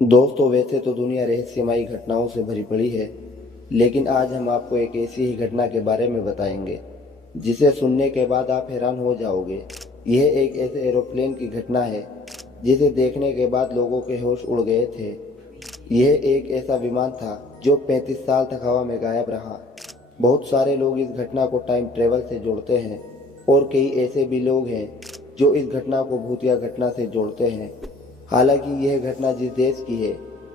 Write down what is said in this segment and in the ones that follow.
दोस्तों, वैसे तो दुनिया रहस्यमयी घटनाओं से भरी पड़ी है, लेकिन आज हम आपको एक ऐसी ही घटना के बारे में बताएंगे जिसे सुनने के बाद आप हैरान हो जाओगे। यह एक ऐसे एरोप्लेन की घटना है जिसे देखने के बाद लोगों के होश उड़ गए थे। यह एक ऐसा विमान था जो 35 साल तक हवा में गायब रहा। बहुत सारे लोग इस घटना को टाइम ट्रेवल से जोड़ते हैं और कई ऐसे भी लोग हैं जो इस घटना को भूतिया घटना से जोड़ते हैं। हालांकि यह घटना जिस देश की है,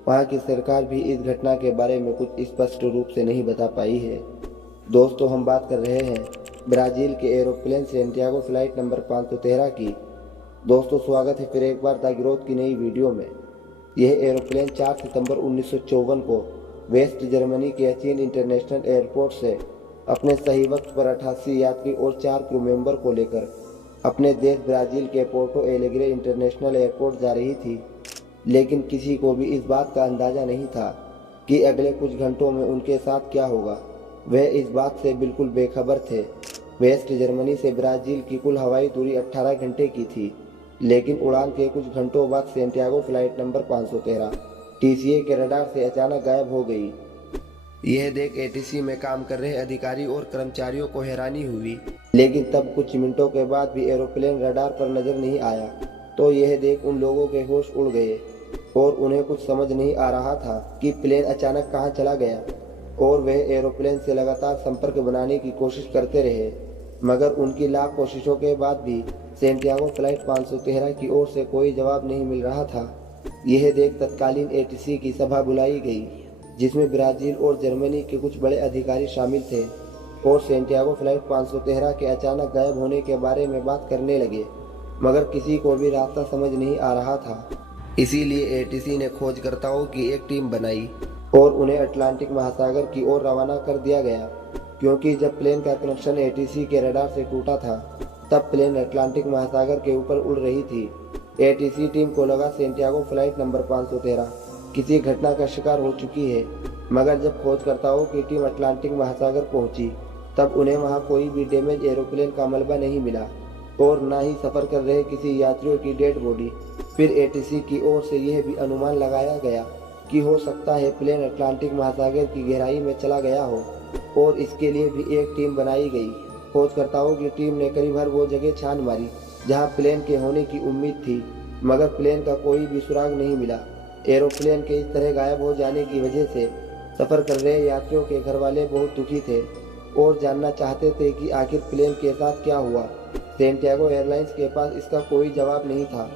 वहाँ की सरकार भी इस घटना के बारे में कुछ स्पष्ट रूप से नहीं बता पाई है। दोस्तों, हम बात कर रहे हैं ब्राज़ील के एरोप्लेन सैंटियागो फ्लाइट नंबर 513 की। दोस्तों, स्वागत है फिर एक बार द ग्रोथ की नई वीडियो में। यह एरोप्लेन 4 सितंबर 1954 को वेस्ट जर्मनी के एचियन इंटरनेशनल एयरपोर्ट से अपने सही वक्त पर 88 यात्री और 4 क्रू मेंबर को लेकर अपने देश ब्राज़ील के पोर्टो एलेग्रे इंटरनेशनल एयरपोर्ट जा रही थी। लेकिन किसी को भी इस बात का अंदाज़ा नहीं था कि अगले कुछ घंटों में उनके साथ क्या होगा। वह इस बात से बिल्कुल बेखबर थे। वेस्ट जर्मनी से ब्राज़ील की कुल हवाई दूरी 18 घंटे की थी, लेकिन उड़ान के कुछ घंटों बाद सैंटियागो फ्लाइट नंबर 513 टीसीए के रडार से अचानक गायब हो गई। यह देख एटीसी में काम कर रहे अधिकारी और कर्मचारियों को हैरानी हुई, लेकिन तब कुछ मिनटों के बाद भी एरोप्लेन रडार पर नजर नहीं आया। तो यह देख उन लोगों के होश उड़ गए और उन्हें कुछ समझ नहीं आ रहा था कि प्लेन अचानक कहां चला गया। और वह एरोप्लेन से लगातार संपर्क बनाने की कोशिश करते रहे, मगर उनकी लाख कोशिशों के बाद भी सैंटियागो फ्लाइट 513 की ओर से कोई जवाब नहीं मिल रहा था। यह देख तत्कालीन एटीसी की सभा बुलाई गई, जिसमें ब्राज़ील और जर्मनी के कुछ बड़े अधिकारी शामिल थे और सैंटियागो फ्लाइट 513 के अचानक गायब होने के बारे में बात करने लगे। मगर किसी को भी रास्ता समझ नहीं आ रहा था। इसीलिए एटीसी ने खोजकर्ताओं की एक टीम बनाई और उन्हें अटलांटिक महासागर की ओर रवाना कर दिया गया, क्योंकि जब प्लेन का कनेक्शन एटीसी के रडार से टूटा था, तब प्लेन अटलांटिक महासागर के ऊपर उड़ रही थी। एटीसी टीम को लगा सैंटियागो फ्लाइट नंबर 513 किसी घटना का शिकार हो चुकी है। मगर जब खोजकर्ताओं की टीम अटलांटिक महासागर पहुंची, तब उन्हें वहां कोई भी डैमेज एरोप्लेन का मलबा नहीं मिला और न ही सफर कर रहे किसी यात्रियों की डेड बॉडी। फिर एटीसी की ओर से यह भी अनुमान लगाया गया कि हो सकता है प्लेन अटलांटिक महासागर की गहराई में चला गया हो, और इसके लिए भी एक टीम बनाई गई। खोजकर्ताओं की टीम ने करीब हर वो जगह छान मारी जहां प्लेन के होने की उम्मीद थी, मगर प्लेन का कोई भी सुराग नहीं मिला। एरोप्लेन के इस तरह गायब हो जाने की वजह से सफर कर रहे यात्रियों के घर वाले बहुत दुखी थे और जानना चाहते थे कि आखिर प्लेन के साथ क्या हुआ। सैंटियागो एयरलाइंस के पास इसका कोई जवाब नहीं था।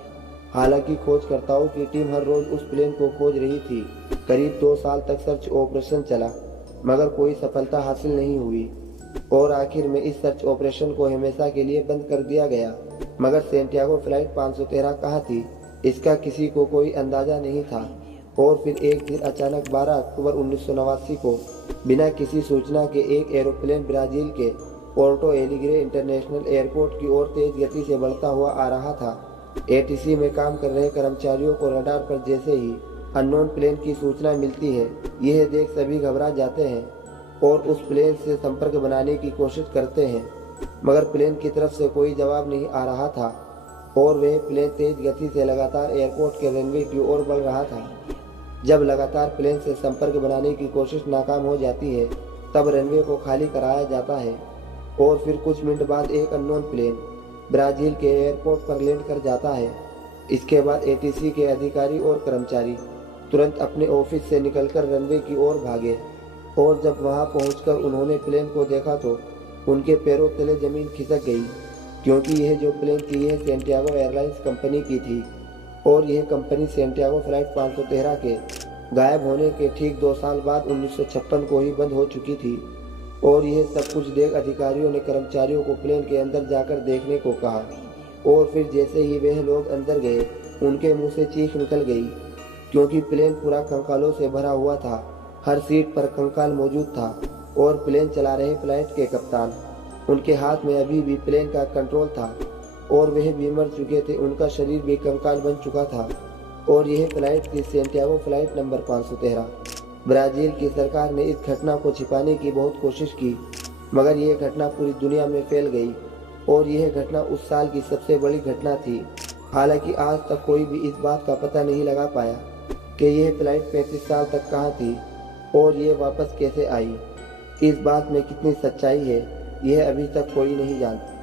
हालांकि खोजकर्ताओं की टीम हर रोज उस प्लेन को खोज रही थी। करीब 2 साल तक सर्च ऑपरेशन चला, मगर कोई सफलता हासिल नहीं हुई और आखिर में इस सर्च ऑपरेशन को हमेशा के लिए बंद कर दिया गया। मगर सैंटियागो फ्लाइट 513 कहाँ थी, इसका किसी को कोई अंदाजा नहीं था। और फिर एक दिन अचानक 12 अक्टूबर 1989 को बिना किसी सूचना के एक एरोप्लेन ब्राज़ील के पोर्टो एलिग्रे इंटरनेशनल एयरपोर्ट की ओर तेज गति से बढ़ता हुआ आ रहा था। एटीसी में काम कर रहे कर्मचारियों को रडार पर जैसे ही अननोन प्लेन की सूचना मिलती है, यह देख सभी घबरा जाते हैं और उस प्लेन से संपर्क बनाने की कोशिश करते हैं। मगर प्लेन की तरफ से कोई जवाब नहीं आ रहा था और वह प्लेन तेज गति से लगातार एयरपोर्ट के रनवे की ओर बढ़ रहा था। जब लगातार प्लेन से संपर्क बनाने की कोशिश नाकाम हो जाती है, तब रनवे को खाली कराया जाता है और फिर कुछ मिनट बाद एक अननोन प्लेन ब्राज़ील के एयरपोर्ट पर लैंड कर जाता है। इसके बाद एटीसी के अधिकारी और कर्मचारी तुरंत अपने ऑफिस से निकलकर रनवे की ओर भागे और जब वहां पहुंचकर उन्होंने प्लेन को देखा तो उनके पैरों तले जमीन खिसक गई, क्योंकि यह जो प्लेन थी यह सैंटियागो एयरलाइंस कंपनी की थी और यह कंपनी सैंटियागो फ्लाइट 513 के गायब होने के ठीक 2 साल बाद 1956 को ही बंद हो चुकी थी। और यह सब कुछ देख अधिकारियों ने कर्मचारियों को प्लेन के अंदर जाकर देखने को कहा और फिर जैसे ही वह लोग अंदर गए, उनके मुंह से चीख निकल गई, क्योंकि प्लेन पूरा कंकालों से भरा हुआ था। हर सीट पर कंकाल मौजूद था और प्लेन चला रहे फ्लाइट के कप्तान, उनके हाथ में अभी भी प्लेन का कंट्रोल था और वह भी मर चुके थे। उनका शरीर भी कंकाल बन चुका था और यह फ्लाइट थी सैंटियागो फ्लाइट नंबर 513। ब्राज़ील की सरकार ने इस घटना को छिपाने की बहुत कोशिश की, मगर यह घटना पूरी दुनिया में फैल गई और यह घटना उस साल की सबसे बड़ी घटना थी। हालांकि आज तक कोई भी इस बात का पता नहीं लगा पाया कि यह फ्लाइट 35 साल तक कहाँ थी और ये वापस कैसे आई। इस बात में कितनी सच्चाई है यह अभी तक कोई नहीं जानता।